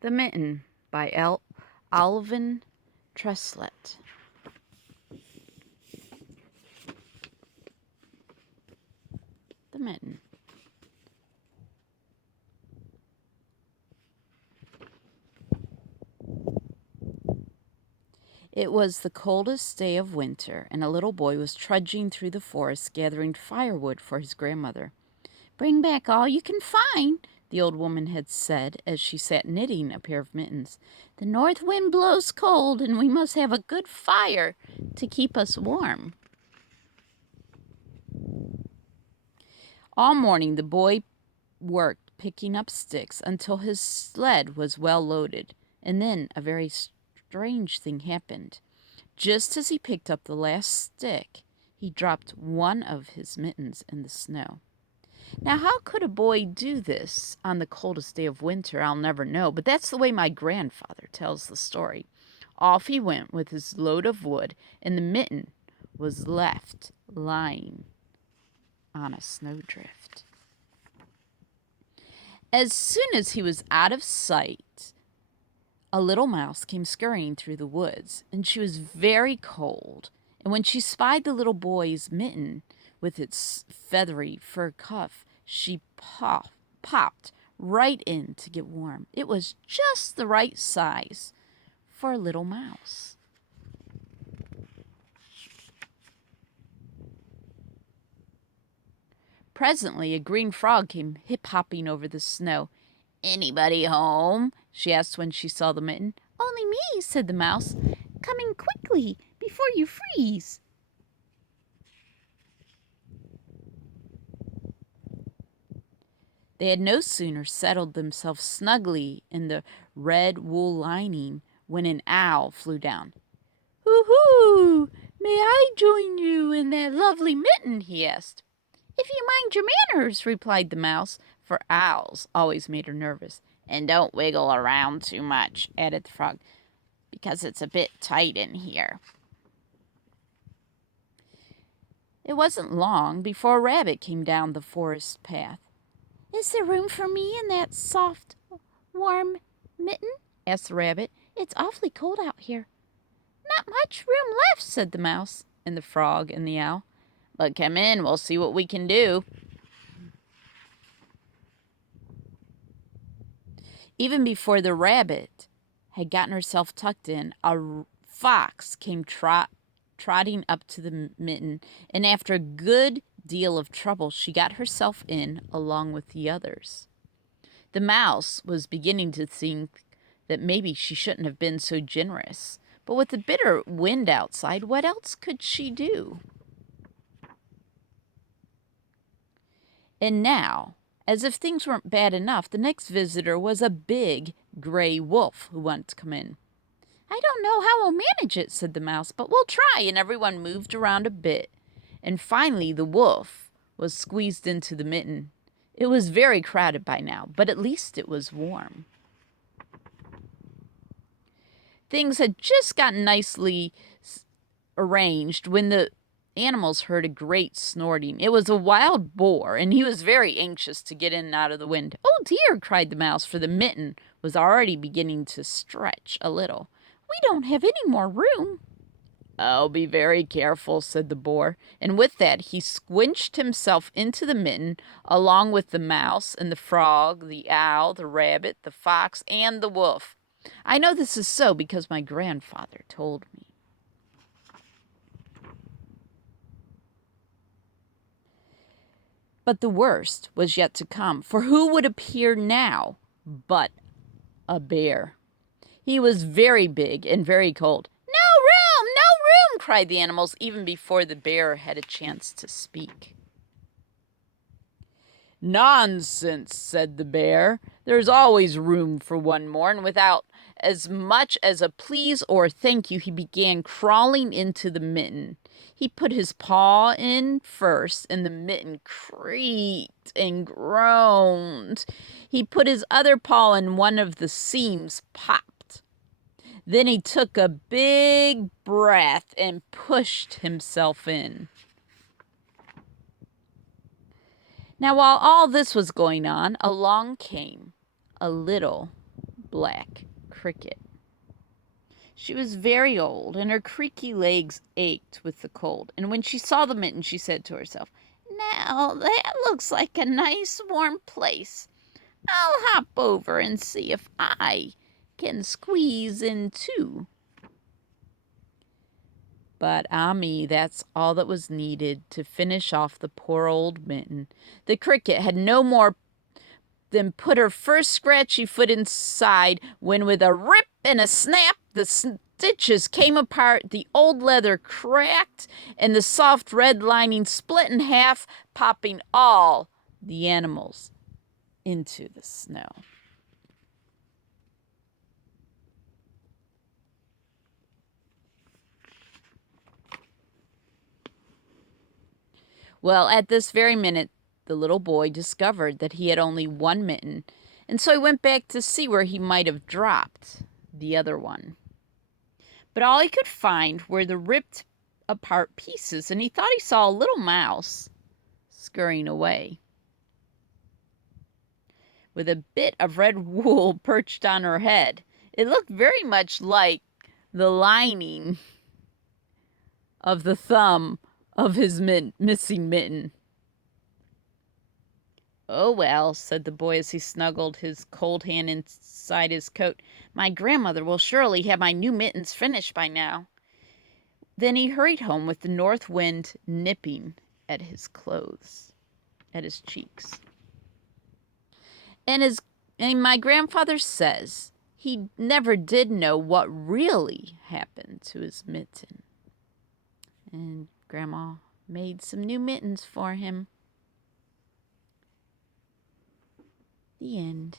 The Mitten by Alvin Tresselt. The Mitten. It was the coldest day of winter, and a little boy was trudging through the forest gathering firewood for his grandmother. "Bring back all you can find," the old woman had said as she sat knitting a pair of mittens. "The north wind blows cold, and we must have a good fire to keep us warm." All morning the boy worked picking up sticks until his sled was well loaded, and then a very strange thing happened. Just as he picked up the last stick, he dropped one of his mittens in the snow. Now, how could a boy do this on the coldest day of winter? I'll never know, but that's the way my grandfather tells the story. Off he went with his load of wood, and the mitten was left lying on a snowdrift. As soon as he was out of sight, a little mouse came scurrying through the woods, and she was very cold. And when she spied the little boy's mitten with its feathery fur cuff, she popped right in to get warm. It was just the right size for a little mouse. Presently, a green frog came hip-hopping over the snow. "Anybody home?" she asked when she saw the mitten. "Only me," said the mouse. "Coming quickly before you freeze." They had no sooner settled themselves snugly in the red wool lining when an owl flew down. "Hoo-hoo! May I join you in that lovely mitten?" he asked. "If you mind your manners," replied the mouse, for owls always made her nervous. "And don't wiggle around too much," added the frog, "because it's a bit tight in here." It wasn't long before a rabbit came down the forest path. "Is there room for me in that soft, warm mitten?" asked the rabbit. "It's awfully cold out here." "Not much room left," said the mouse and the frog and the owl. "But come in, we'll see what we can do." Even before the rabbit had gotten herself tucked in, a fox came trotting up to the mitten, and after a good deal of trouble, she got herself in along with the others. The mouse was beginning to think that maybe she shouldn't have been so generous, but with the bitter wind outside, what else could she do? And now, as if things weren't bad enough, the next visitor was a big gray wolf who wanted to come in. "I don't know how we'll manage it," said the mouse, "but we'll try," and everyone moved around a bit. And finally the wolf was squeezed into the mitten. It was very crowded by now, but at least it was warm. Things had just gotten nicely arranged when the animals heard a great snorting. It was a wild boar, and he was very anxious to get in and out of the wind. "Oh dear," cried the mouse, for the mitten was already beginning to stretch a little. "We don't have any more room." "Oh, be very careful," said the boar, and with that he squinched himself into the mitten along with the mouse and the frog, the owl, the rabbit, the fox, and the wolf. I know this is so because my grandfather told me. But the worst was yet to come, for who would appear now but a bear? He was very big and very cold. "No room! No room!" cried the animals, even before the bear had a chance to speak. "Nonsense," said the bear. "There's always room for one more," and without as much as a please or thank you, he began crawling into the mitten. He put his paw in first, and the mitten creaked and groaned. He put his other paw in, one of the seams popped. Then he took a big breath and pushed himself in. Now, while all this was going on, along came a little black cricket. She was very old, and her creaky legs ached with the cold, and when she saw the mitten, she said to herself, "Now that looks like a nice warm place. I'll hop over and see if I can squeeze in too." But me, that's all that was needed to finish off the poor old mitten. The cricket had no more than put her first scratchy foot inside when, with a rip and a snap, the stitches came apart, the old leather cracked, and the soft red lining split in half, popping all the animals into the snow. Well, at this very minute, the little boy discovered that he had only one mitten, and so he went back to see where he might have dropped the other one. But all he could find were the ripped apart pieces, and he thought he saw a little mouse scurrying away with a bit of red wool perched on her head. It looked very much like the lining of the thumb of his missing mitten. "Oh, well," said the boy as he snuggled his cold hand inside his coat, "my grandmother will surely have my new mittens finished by now." Then he hurried home with the north wind nipping at his clothes, at his cheeks. And my grandfather says he never did know what really happened to his mitten. And Grandma made some new mittens for him. The end.